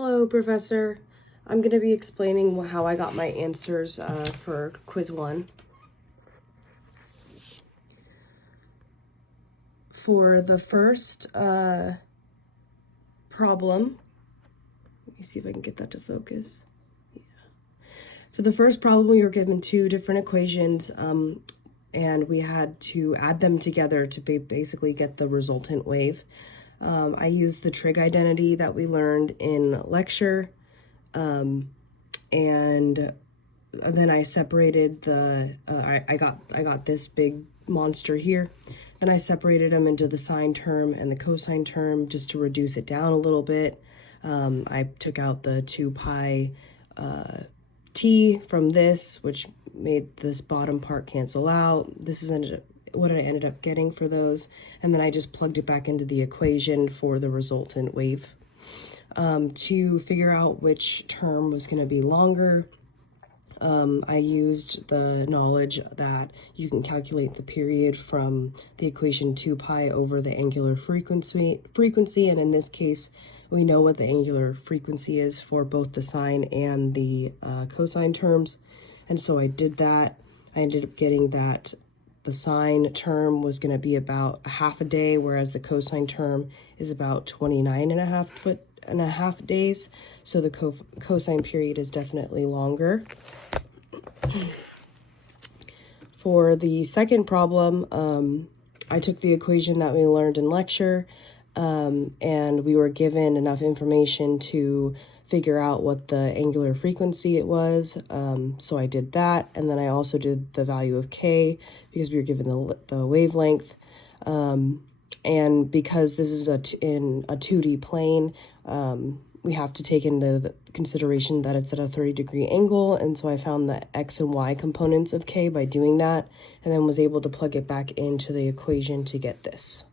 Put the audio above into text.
Hello, Professor. I'm going to be explaining how I got my answers for quiz 1. For the first problem, let me see if I can get that to focus. Yeah. For the first problem, we were given two different equations, and we had to add them together to basically get the resultant wave. I used the trig identity that we learned in lecture, and then I separated the, I got this big monster here. Then I separated them into the sine term and the cosine term just to reduce it down a little bit. I took out the 2 pi t from this, which made this bottom part cancel out. This is what I ended up getting for those. And then I just plugged it back into the equation for the resultant wave. To figure out which term was going to be longer, I used the knowledge that you can calculate the period from the equation 2 pi over the angular frequency, and in this case, we know what the angular frequency is for both the sine and the cosine terms, and so I did that. I ended up getting that the sine term was going to be about a half a day, whereas the cosine term is about 29 and a half days, so the cosine period is definitely longer. For the second problem, I took the equation that we learned in lecture, and we were given enough information to figure out what the angular frequency it was, so I did that, and then I also did the value of k because we were given the wavelength, and because this is in a 2D plane, we have to take into the consideration that it's at a 30-degree angle, and so I found the x and y components of k by doing that, and then was able to plug it back into the equation to get this.